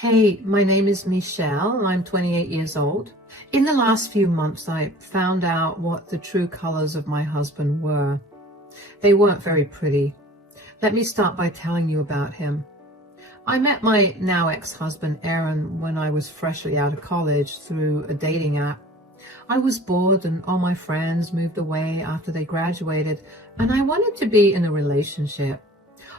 Hey, my name is Michelle. I'm 28 years old. In the last few months, I found out what the true colors of my husband were. They weren't very pretty. Let me start by telling you about him. I met my now ex-husband, Aaron, when I was freshly out of college through a dating app. I was bored and all my friends moved away after they graduated, and I wanted to be in a relationship.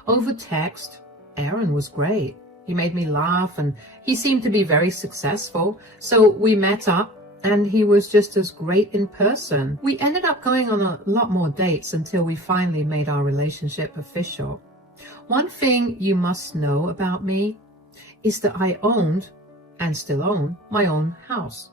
Over text, Aaron was great. He made me laugh and he seemed to be very successful. So we met up and he was just as great in person. We ended up going on a lot more dates until we finally made our relationship official. One thing you must know about me is that I owned, and still own, my own house.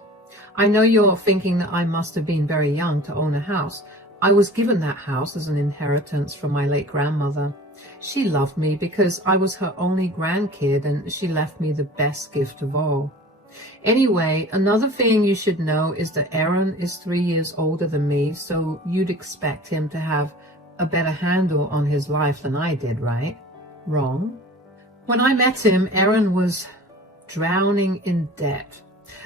I know you're thinking that I must have been very young to own a house. I was given that house as an inheritance from my late grandmother. She loved me because I was her only grandkid and she left me the best gift of all. Anyway, another thing you should know is that Aaron is 3 years older than me, so you'd expect him to have a better handle on his life than I did, right? Wrong. When I met him, Aaron was drowning in debt.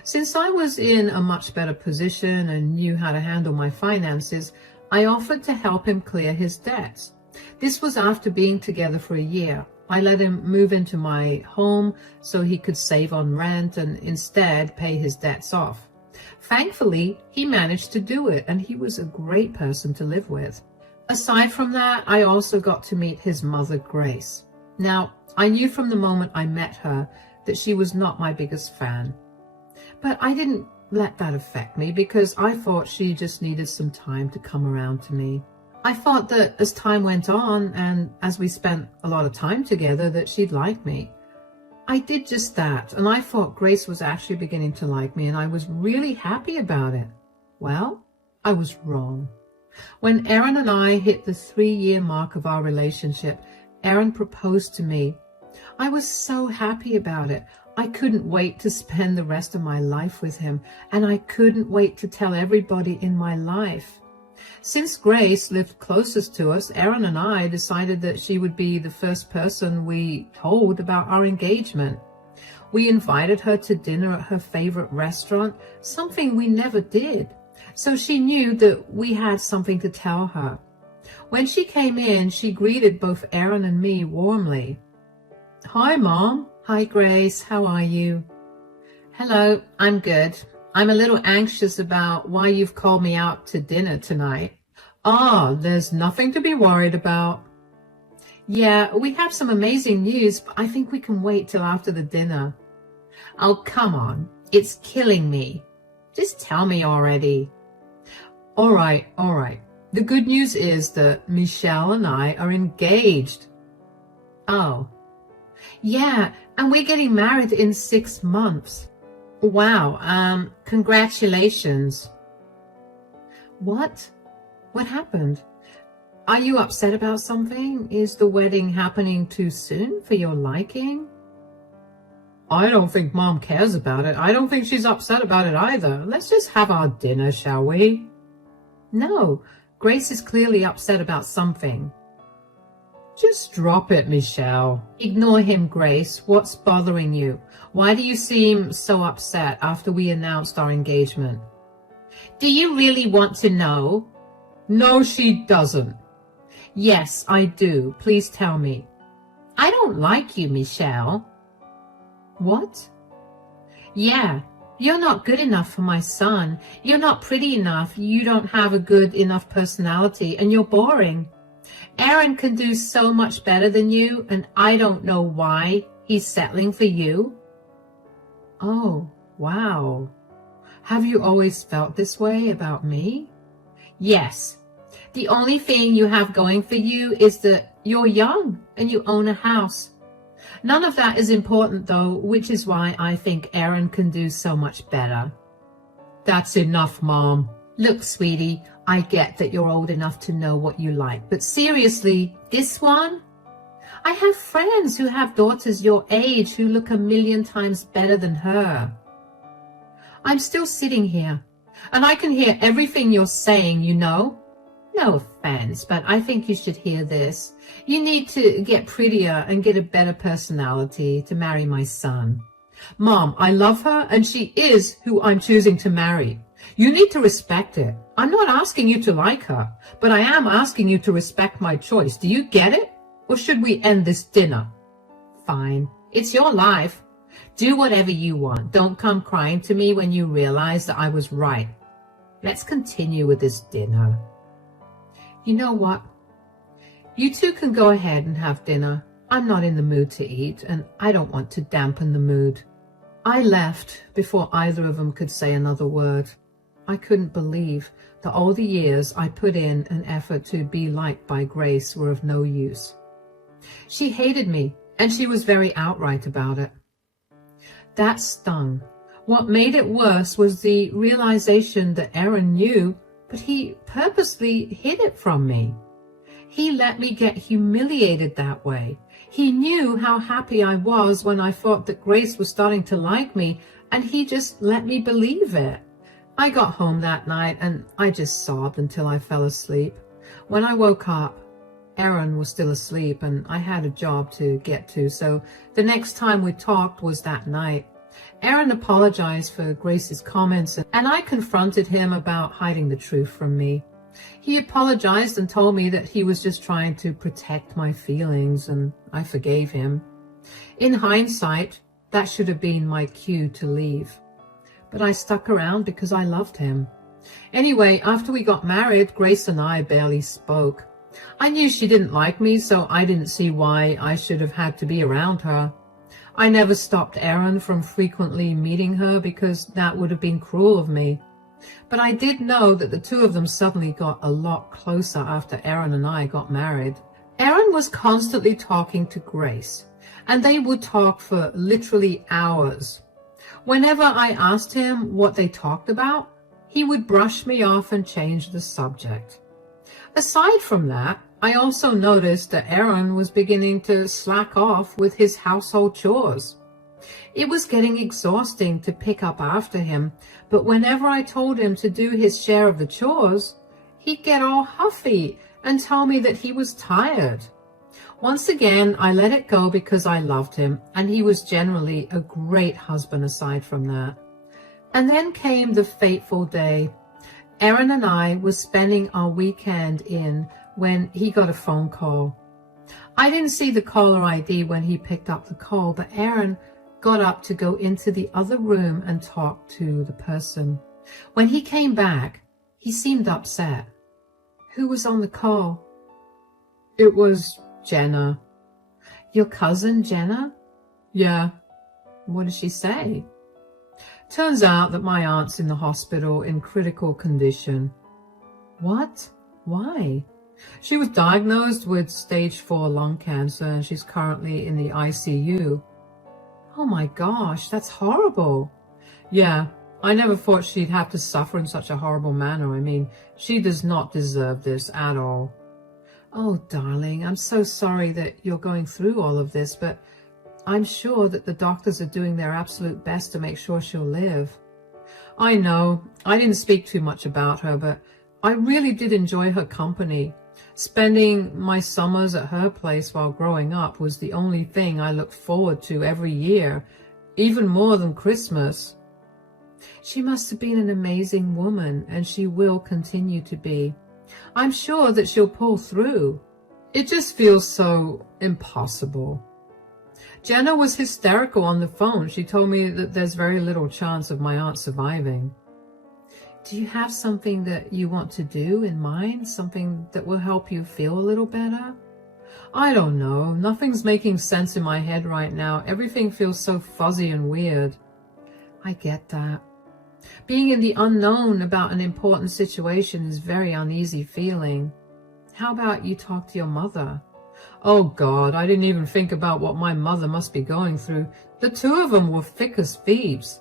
Since I was in a much better position and knew how to handle my finances, I offered to help him clear his debts. This was after being together for a year. I let him move into my home so he could save on rent and instead pay his debts off. Thankfully, he managed to do it, and he was a great person to live with. Aside from that, I also got to meet his mother, Grace. Now, I knew from the moment I met her that she was not my biggest fan. But I didn't let that affect me because I thought she just needed some time to come around to me. I thought that as time went on and as we spent a lot of time together that she'd like me. I did just that, and I thought Grace was actually beginning to like me, and I was really happy about it. Well, I was wrong. When Aaron and I hit the 3-year mark of our relationship, Aaron proposed to me. I was so happy about it. I couldn't wait to spend the rest of my life with him, and I couldn't wait to tell everybody in my life. Since Grace lived closest to us, Aaron and I decided that she would be the first person we told about our engagement. We invited her to dinner at her favorite restaurant, something we never did, so she knew that we had something to tell her. When she came in, she greeted both Aaron and me warmly. "Hi, Mom." "Hi, Grace. How are you?" "Hello, I'm good. I'm a little anxious about why you've called me out to dinner tonight." "Ah, there's nothing to be worried about." "Yeah, we have some amazing news, but I think we can wait till after the dinner." "Oh, come on. It's killing me. Just tell me already." All right. The good news is that Michelle and I are engaged." "Oh." "Yeah, and we're getting married in 6 months." "Wow, congratulations." "What? What happened? Are you upset about something? Is the wedding happening too soon for your liking?" "I don't think Mom cares about it. I don't think she's upset about it either. Let's just have our dinner, shall we?" "No, Grace is clearly upset about something." "Just drop it, Michelle." "Ignore him, Grace. What's bothering you? Why do you seem so upset after we announced our engagement?" "Do you really want to know?" "No, she doesn't." "Yes, I do. Please tell me." "I don't like you, Michelle." "What?" "Yeah, you're not good enough for my son. You're not pretty enough. You don't have a good enough personality, and you're boring. Aaron can do so much better than you, and I don't know why he's settling for you." "Oh, wow. Have you always felt this way about me?" "Yes. The only thing you have going for you is that you're young and you own a house. None of that is important, though, which is why I think Aaron can do so much better." "That's enough, Mom." "Look, sweetie, I get that you're old enough to know what you like, but seriously, this one? I have friends who have daughters your age who look a million times better than her." "I'm still sitting here, and I can hear everything you're saying, you know. No offense, but I think you should hear this. You need to get prettier and get a better personality to marry my son. Mom, I love her and she is who I'm choosing to marry. You need to respect it. I'm not asking you to like her, but I am asking you to respect my choice. Do you get it? Or should we end this dinner? Fine. It's your life. Do whatever you want. Don't come crying to me when you realize that I was right. Let's continue with this dinner. You know what? You two can go ahead and have dinner. I'm not in the mood to eat, and I don't want to dampen the mood. I left before either of them could say another word. I couldn't believe that all the years I put in an effort to be liked by Grace were of no use. She hated me, and she was very outright about it. That stung. What made it worse was the realization that Aaron knew, but he purposely hid it from me. He let me get humiliated that way. He knew how happy I was when I thought that Grace was starting to like me, and he just let me believe it. I got home that night and I just sobbed until I fell asleep. When I woke up, Aaron was still asleep and I had a job to get to, so the next time we talked was that night. Aaron apologized for Grace's comments and I confronted him about hiding the truth from me. He apologized and told me that he was just trying to protect my feelings, and I forgave him. In hindsight, that should have been my cue to leave. But I stuck around because I loved him. Anyway, after we got married, Grace and I barely spoke. I knew she didn't like me, so I didn't see why I should have had to be around her. I never stopped Aaron from frequently meeting her because that would have been cruel of me. But I did know that the two of them suddenly got a lot closer after Aaron and I got married. Aaron was constantly talking to Grace, and they would talk for literally hours. Whenever I asked him what they talked about, he would brush me off and change the subject. Aside from that, I also noticed that Aaron was beginning to slack off with his household chores. It was getting exhausting to pick up after him, but whenever I told him to do his share of the chores, he'd get all huffy and tell me that he was tired. Once again, I let it go because I loved him, and he was generally a great husband aside from that. And then came the fateful day. Aaron and I were spending our weekend in when he got a phone call. I didn't see the caller ID when he picked up the call, but Aaron got up to go into the other room and talk to the person. When he came back, he seemed upset. Who was on the call? It was Jenna. Your cousin Jenna? Yeah. What did she say? Turns out that my aunt's in the hospital in critical condition. What? Why? She was diagnosed with stage 4 lung cancer and she's currently in the ICU. Oh my gosh, that's horrible. Yeah, I never thought she'd have to suffer in such a horrible manner. I mean, she does not deserve this at all. Oh, darling, I'm so sorry that you're going through all of this, but I'm sure that the doctors are doing their absolute best to make sure she'll live. I know, I didn't speak too much about her, but I really did enjoy her company. Spending my summers at her place while growing up was the only thing I looked forward to every year, even more than Christmas. She must have been an amazing woman, and she will continue to be. I'm sure that she'll pull through. It just feels so impossible. Jenna was hysterical on the phone. She told me that there's very little chance of my aunt surviving. Do you have something that you want to do in mind? Something that will help you feel a little better? I don't know. Nothing's making sense in my head right now. Everything feels so fuzzy and weird. I get that. Being in the unknown about an important situation is a very uneasy feeling. How about you talk to your mother? Oh God, I didn't even think about what my mother must be going through. The two of them were thick as thieves.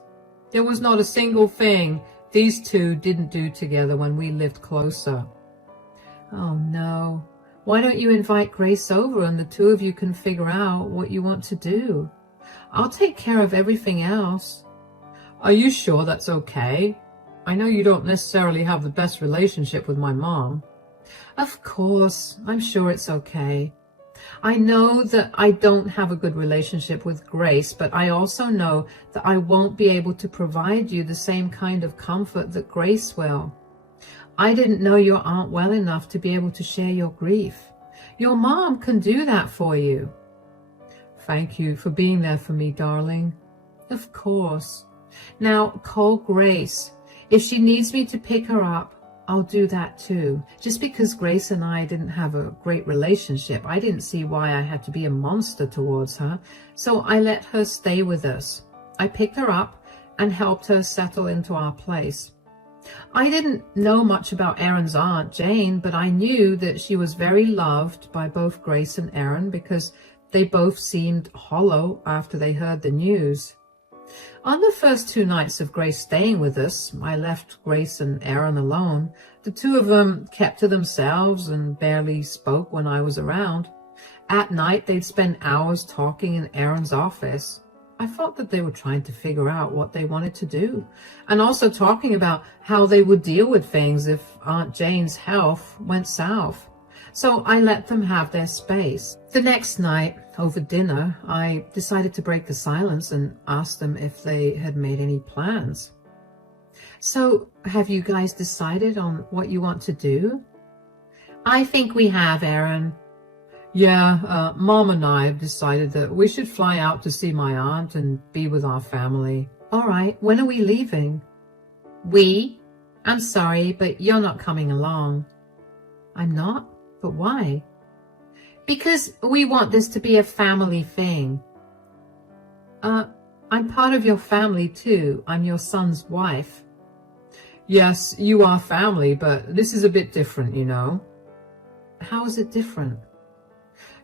There was not a single thing these two didn't do together when we lived closer. Oh no. Why don't you invite Grace over and the two of you can figure out what you want to do? I'll take care of everything else. Are you sure that's okay? I know you don't necessarily have the best relationship with my mom. Of course, I'm sure it's okay. I know that I don't have a good relationship with Grace, but I also know that I won't be able to provide you the same kind of comfort that Grace will. I didn't know your aunt well enough to be able to share your grief. Your mom can do that for you. Thank you for being there for me, darling. Of course. Now call Grace. If she needs me to pick her up, I'll do that too. Just because Grace and I didn't have a great relationship, I didn't see why I had to be a monster towards her, so I let her stay with us. I picked her up and helped her settle into our place. I didn't know much about Erin's aunt, Jane, but I knew that she was very loved by both Grace and Erin because they both seemed hollow after they heard the news. On the first 2 nights of Grace staying with us, I left Grace and Erin alone. The two of them kept to themselves and barely spoke when I was around. At night, they'd spend hours talking in Erin's office. I thought that they were trying to figure out what they wanted to do, and also talking about how they would deal with things if Aunt Jane's health went south. So I let them have their space. The next night, over dinner, I decided to break the silence and ask them if they had made any plans. So, have you guys decided on what you want to do? I think we have, Erin. Yeah, Mom and I have decided that we should fly out to see my aunt and be with our family. All right, when are we leaving? We? I'm sorry, but you're not coming along. I'm not? But why? Because we want this to be a family thing. I'm part of your family too. I'm your son's wife. Yes, you are family, but this is a bit different, you know. How is it different?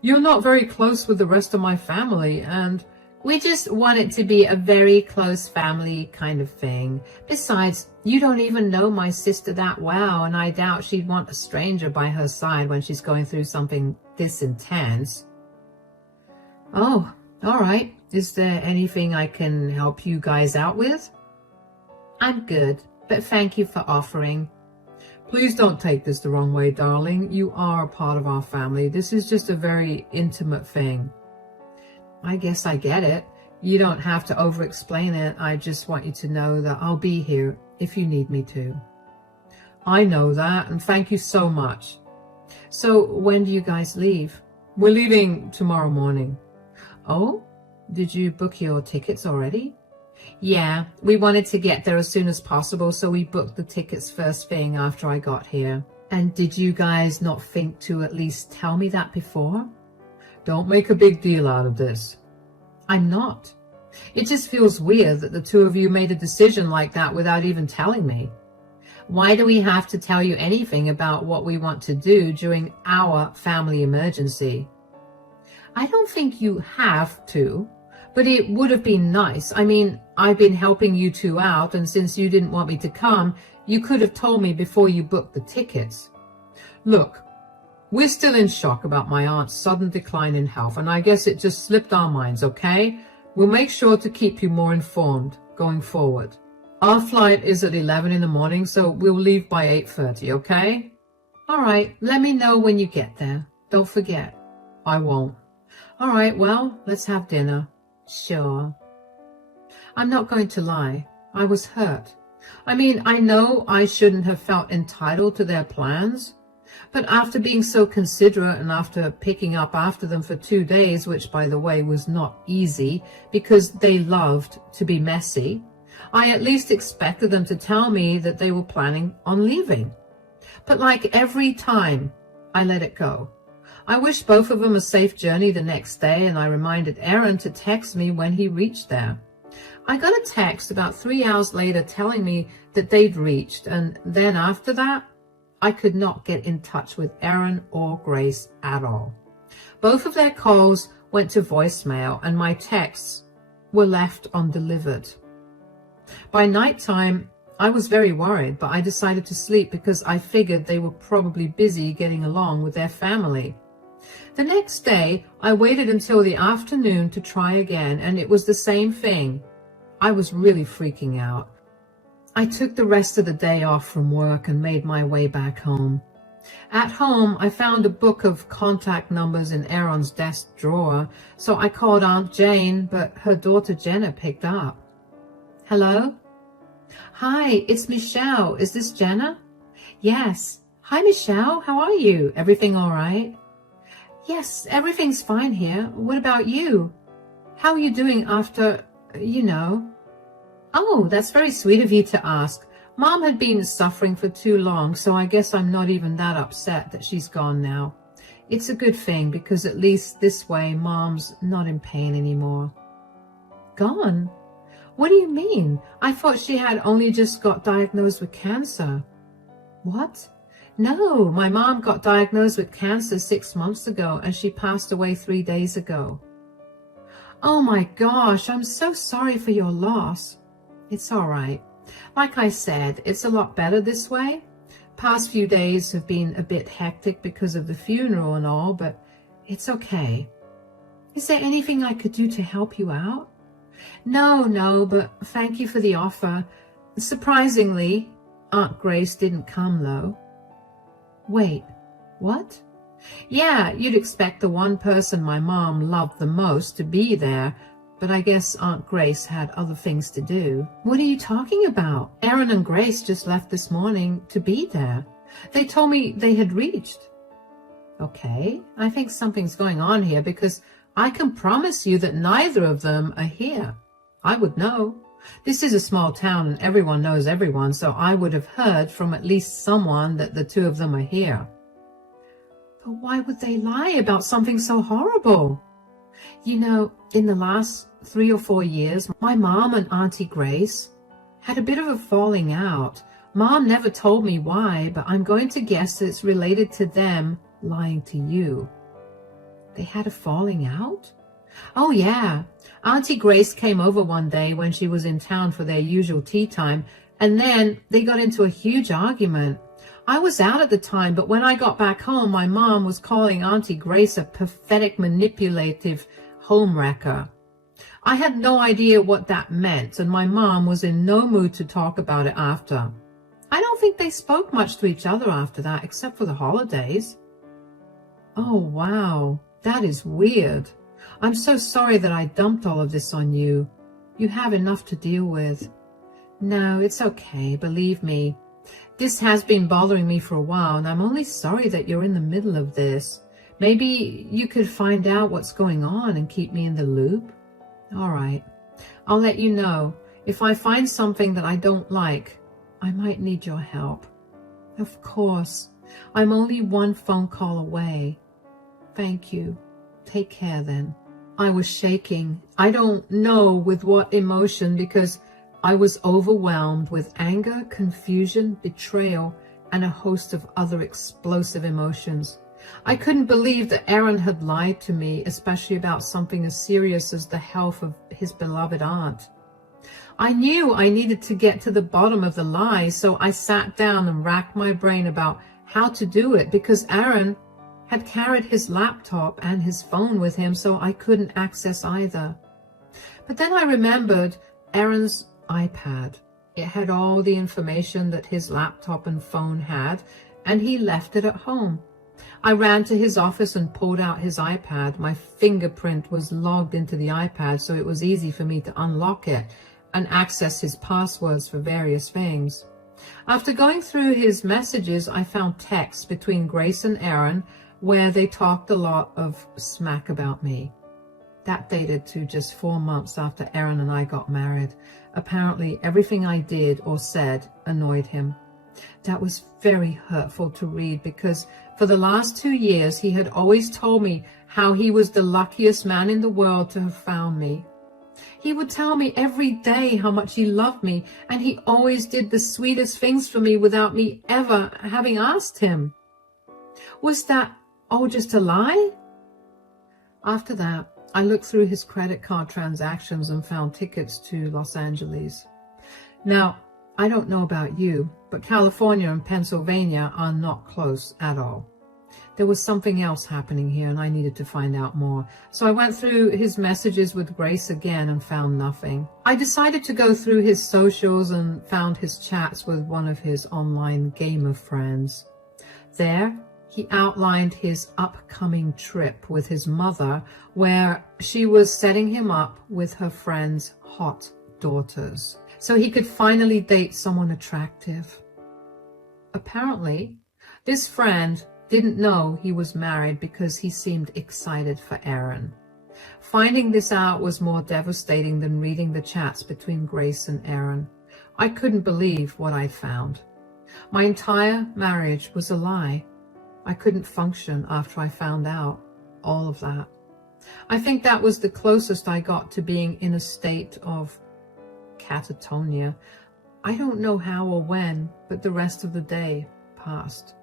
You're not very close with the rest of my family, and we just want it to be a very close family kind of thing. Besides, you don't even know my sister that well, and I doubt she'd want a stranger by her side when she's going through something this intense. Oh, all right. Is there anything I can help you guys out with? I'm good, but thank you for offering. Please don't take this the wrong way, darling. You are a part of our family. This is just a very intimate thing. I guess I get it. You don't have to over-explain it. I just want you to know that I'll be here if you need me to. I know that, and thank you so much. So when do you guys leave? We're leaving tomorrow morning. Oh, did you book your tickets already? Yeah, we wanted to get there as soon as possible, so we booked the tickets first thing after I got here. And did you guys not think to at least tell me that before? Don't make a big deal out of this. I'm not. It just feels weird that the two of you made a decision like that without even telling me. Why do we have to tell you anything about what we want to do during our family emergency? I don't think you have to, but it would have been nice. I mean, I've been helping you two out, and since you didn't want me to come, you could have told me before you booked the tickets. Look, we're still in shock about my aunt's sudden decline in health, and I guess it just slipped our minds, okay? We'll make sure to keep you more informed going forward. Our flight is at 11 in the morning, so we'll leave by 8:30, okay? All right, let me know when you get there. Don't forget. I won't. All right, well, let's have dinner. Sure. I'm not going to lie. I was hurt. I mean, I know I shouldn't have felt entitled to their plans, but after being so considerate and after picking up after them for 2 days, which, by the way, was not easy because they loved to be messy, I at least expected them to tell me that they were planning on leaving. But like every time, I let it go. I wished both of them a safe journey the next day, and I reminded Erin to text me when he reached there. I got a text about 3 hours later telling me that they'd reached, and then after that, I could not get in touch with Erin or Grace at all. Both of their calls went to voicemail, and my texts were left undelivered. By nighttime, I was very worried, but I decided to sleep because I figured they were probably busy getting along with their family. The next day, I waited until the afternoon to try again, and it was the same thing. I was really freaking out. I took the rest of the day off from work and made my way back home. At home, I found a book of contact numbers in Aaron's desk drawer, so I called Aunt Jane, but her daughter Jenna picked up. Hello? Hi, it's Michelle. Is this Jenna? Yes. Hi, Michelle. How are you? Everything all right? Yes, everything's fine here. What about you? How are you doing after, Oh, that's very sweet of you to ask. Mom had been suffering for too long, so I guess I'm not even that upset that she's gone now. It's a good thing because at least this way Mom's not in pain anymore. Gone? What do you mean? I thought she had only just got diagnosed with cancer. What? No, my mom got diagnosed with cancer 6 months ago and she passed away 3 days ago. Oh my gosh, I'm so sorry for your loss. It's all right. Like I said, it's a lot better this way. Past few days have been a bit hectic because of the funeral and all, but it's okay. Is there anything I could do to help you out? No, but thank you for the offer. Surprisingly, Aunt Grace didn't come though. Wait, what? Yeah, you'd expect the one person my mom loved the most to be there, but I guess Aunt Grace had other things to do. What are you talking about? Aaron and Grace just left this morning to be there. They told me they had reached. Okay, I think something's going on here because I can promise you that neither of them are here. I would know. This is a small town and everyone knows everyone, so I would have heard from at least someone that the two of them are here. But why would they lie about something so horrible? In the last 3 or 4 years, my mom and Auntie Grace had a bit of a falling out. Mom never told me why, but I'm going to guess that it's related to them lying to you. They had a falling out? Oh yeah. Auntie Grace came over one day when she was in town for their usual tea time, and then they got into a huge argument. I was out at the time, but when I got back home, my mom was calling Auntie Grace a pathetic, manipulative homewrecker. I had no idea what that meant, and my mom was in no mood to talk about it after. I don't think they spoke much to each other after that, except for the holidays. Oh, wow. That is weird. I'm so sorry that I dumped all of this on you. You have enough to deal with. No, it's okay, believe me. This has been bothering me for a while, and I'm only sorry that you're in the middle of this. Maybe you could find out what's going on and keep me in the loop? All right. I'll let you know. If I find something that I don't like, I might need your help. Of course. I'm only one phone call away. Thank you. Take care then. I was shaking. I don't know with what emotion because I was overwhelmed with anger, confusion, betrayal, and a host of other explosive emotions. I couldn't believe that Aaron had lied to me, especially about something as serious as the health of his beloved aunt. I knew I needed to get to the bottom of the lie, so I sat down and racked my brain about how to do it because Aaron had carried his laptop and his phone with him, so I couldn't access either. But then I remembered Aaron's iPad. It had all the information that his laptop and phone had, and he left it at home. I ran to his office and pulled out his iPad. My fingerprint was logged into the iPad, so it was easy for me to unlock it and access his passwords for various things. After going through his messages, I found texts between Grace and Aaron where they talked a lot of smack about me. That dated to just 4 months after Aaron and I got married. Apparently, everything I did or said annoyed him. That was very hurtful to read because for the last 2 years, he had always told me how he was the luckiest man in the world to have found me. He would tell me every day how much he loved me, and he always did the sweetest things for me without me ever having asked him. Was that all just a lie? After that, I looked through his credit card transactions and found tickets to Los Angeles. Now, I don't know about you, but California and Pennsylvania are not close at all. There was something else happening here and I needed to find out more. So I went through his messages with Grace again and found nothing. I decided to go through his socials and found his chats with one of his online gamer friends. There, he outlined his upcoming trip with his mother, where she was setting him up with her friend's hot daughters, so he could finally date someone attractive. Apparently, this friend didn't know he was married because he seemed excited for Aaron. Finding this out was more devastating than reading the chats between Grace and Aaron. I couldn't believe what I found. My entire marriage was a lie. I couldn't function after I found out all of that. I think that was the closest I got to being in a state of catatonia. I don't know how or when, but the rest of the day passed.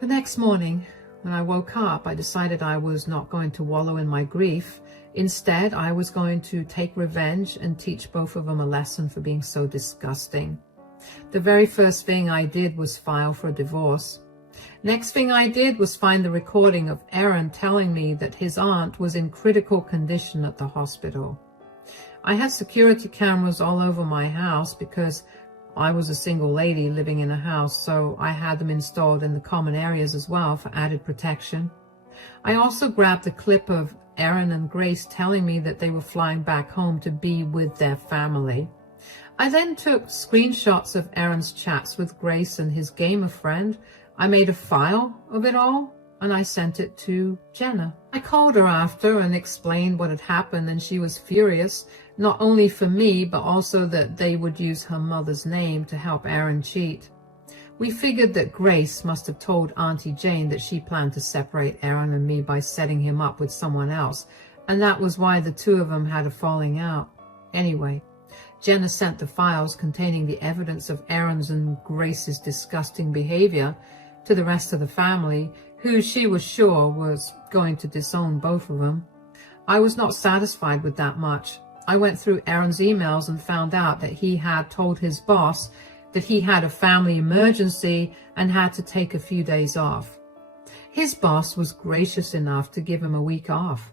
The next morning, when I woke up, I decided I was not going to wallow in my grief. Instead, I was going to take revenge and teach both of them a lesson for being so disgusting. The very first thing I did was file for a divorce. Next thing I did was find the recording of Aaron telling me that his aunt was in critical condition at the hospital. I had security cameras all over my house because I was a single lady living in a house, so I had them installed in the common areas as well for added protection. I also grabbed the clip of Aaron and Grace telling me that they were flying back home to be with their family. I then took screenshots of Aaron's chats with Grace and his gamer friend. I made a file of it all, and I sent it to Jenna. I called her after and explained what had happened, and she was furious, not only for me, but also that they would use her mother's name to help Aaron cheat. We figured that Grace must have told Auntie Jane that she planned to separate Aaron and me by setting him up with someone else, and that was why the two of them had a falling out. Anyway, Jenna sent the files containing the evidence of Aaron's and Grace's disgusting behavior to the rest of the family, who she was sure was going to disown both of them. I was not satisfied with that much. I went through Aaron's emails and found out that he had told his boss that he had a family emergency and had to take a few days off. His boss was gracious enough to give him a week off.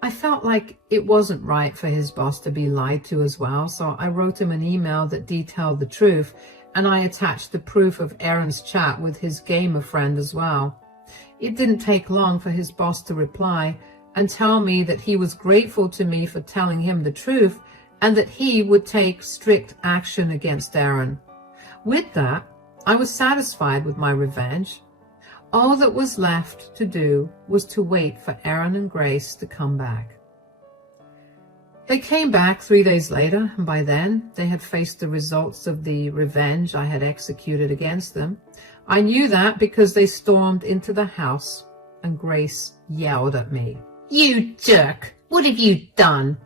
I felt like it wasn't right for his boss to be lied to as well, so I wrote him an email that detailed the truth, and I attached the proof of Aaron's chat with his gamer friend as well. It didn't take long for his boss to reply and tell me that he was grateful to me for telling him the truth and that he would take strict action against Aaron. With that, I was satisfied with my revenge. All that was left to do was to wait for Aaron and Grace to come back. They came back 3 days later, and by then they had faced the results of the revenge I had executed against them. I knew that because they stormed into the house and Grace yelled at me. "You jerk! What have you done?"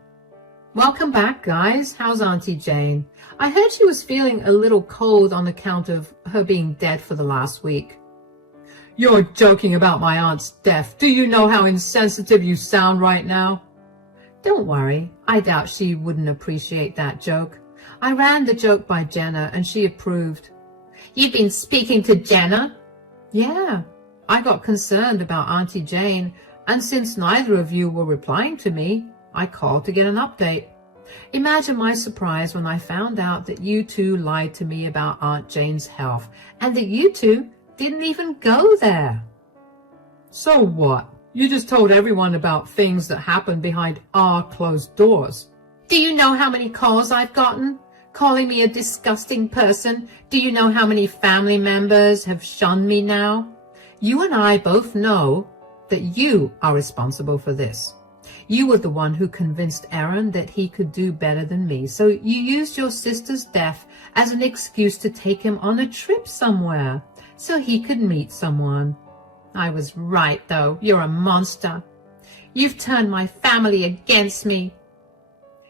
"Welcome back, guys. How's Auntie Jane? I heard she was feeling a little cold on account of her being dead for the last week." "You're joking about my aunt's death. Do you know how insensitive you sound right now?" "Don't worry. I doubt she wouldn't appreciate that joke. I ran the joke by Jenna and she approved." "You've been speaking to Jenna?" "Yeah. I got concerned about Auntie Jane, and since neither of you were replying to me, I called to get an update. Imagine my surprise when I found out that you two lied to me about Aunt Jane's health, and that you two didn't even go there." "So what? You just told everyone about things that happened behind our closed doors." "Do you know how many calls I've gotten? Calling me a disgusting person? Do you know how many family members have shunned me now? You and I both know that you are responsible for this. You were the one who convinced Aaron that he could do better than me, so you used your sister's death as an excuse to take him on a trip somewhere, so he could meet someone. I was right, though. You're a monster. You've turned my family against me."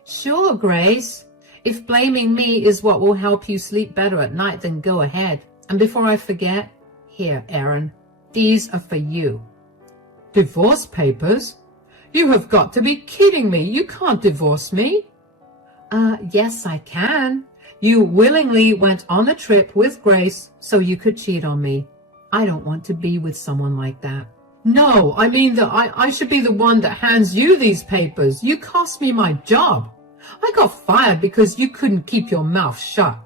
"Sure, Grace. If blaming me is what will help you sleep better at night, then go ahead. And before I forget, here, Aaron, these are for you." "Divorce papers? You have got to be kidding me. You can't divorce me." Yes, I can. You willingly went on a trip with Grace so you could cheat on me. I don't want to be with someone like that." "No, I mean that I should be the one that hands you these papers. You cost me my job. I got fired because you couldn't keep your mouth shut."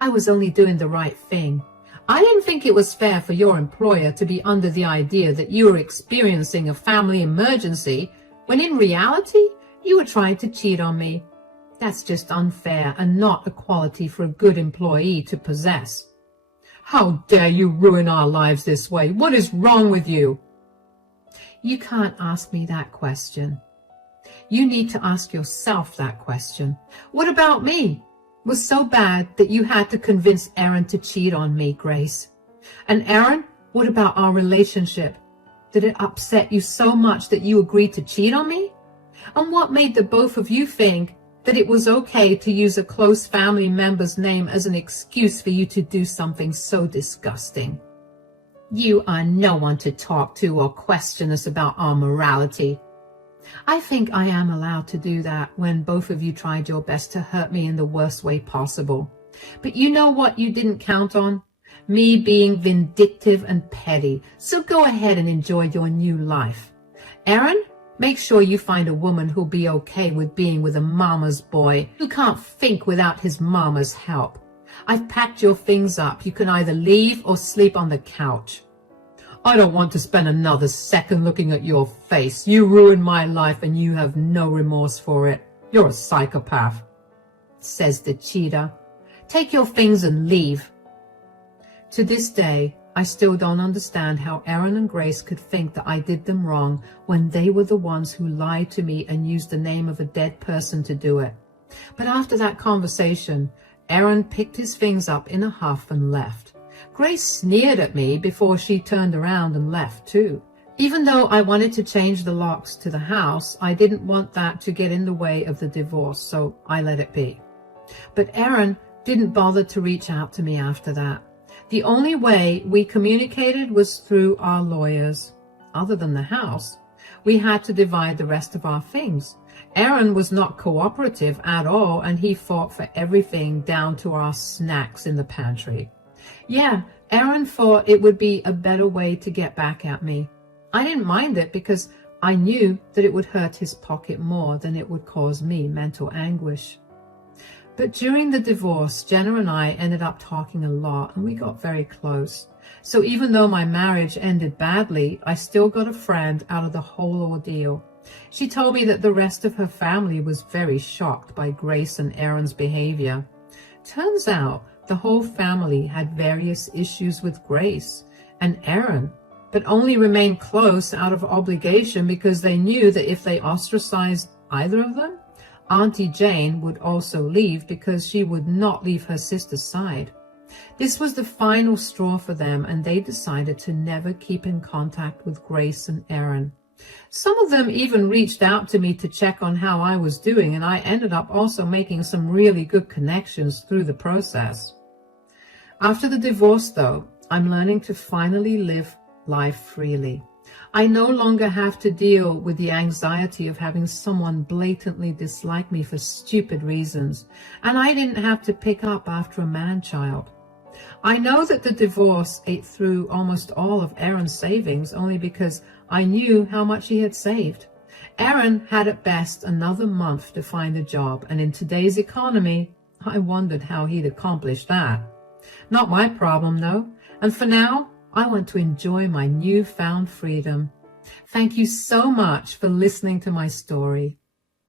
"I was only doing the right thing. I didn't think it was fair for your employer to be under the idea that you were experiencing a family emergency when in reality you were trying to cheat on me. That's just unfair and not a quality for a good employee to possess. How dare you ruin our lives this way? What is wrong with you? You can't ask me that question. You need to ask yourself that question. What about me? Was so bad that you had to convince Aaron to cheat on me, Grace? And Aaron, what about our relationship? Did it upset you so much that you agreed to cheat on me? And what made the both of you think that it was okay to use a close family member's name as an excuse for you to do something so disgusting? You are no one to talk to or question us about our morality. I think I am allowed to do that when both of you tried your best to hurt me in the worst way possible. But you know what you didn't count on? Me being vindictive and petty. So go ahead and enjoy your new life. Aaron, make sure you find a woman who'll be okay with being with a mama's boy who can't think without his mama's help. I've packed your things up. You can either leave or sleep on the couch. I don't want to spend another second looking at your face. You ruined my life and you have no remorse for it. You're a psychopath, says the cheater. Take your things and leave. To this day, I still don't understand how Aaron and Grace could think that I did them wrong when they were the ones who lied to me and used the name of a dead person to do it. But after that conversation, Aaron picked his things up in a huff and left. Grace sneered at me before she turned around and left too. Even though I wanted to change the locks to the house, I didn't want that to get in the way of the divorce, so I let it be. But Aaron didn't bother to reach out to me after that. The only way we communicated was through our lawyers. Other than the house, we had to divide the rest of our things. Aaron was not cooperative at all, and he fought for everything down to our snacks in the pantry. Yeah, Aaron thought it would be a better way to get back at me. I didn't mind it because I knew that it would hurt his pocket more than it would cause me mental anguish. But during the divorce, Jenna and I ended up talking a lot and we got very close. So even though my marriage ended badly, I still got a friend out of the whole ordeal. She told me that the rest of her family was very shocked by Grace and Aaron's behavior. Turns out the whole family had various issues with Grace and Aaron, but only remained close out of obligation because they knew that if they ostracized either of them, Auntie Jane would also leave because she would not leave her sister's side. This was the final straw for them, and they decided to never keep in contact with Grace and Aaron. Some of them even reached out to me to check on how I was doing, and I ended up also making some really good connections through the process. After the divorce, though, I'm learning to finally live life freely. I no longer have to deal with the anxiety of having someone blatantly dislike me for stupid reasons, and I didn't have to pick up after a man-child. I know that the divorce ate through almost all of Aaron's savings only because I knew how much he had saved. Aaron had at best another month to find a job, and in today's economy, I wondered how he'd accomplish that. Not my problem, though, and for now, I want to enjoy my newfound freedom. Thank you so much for listening to my story.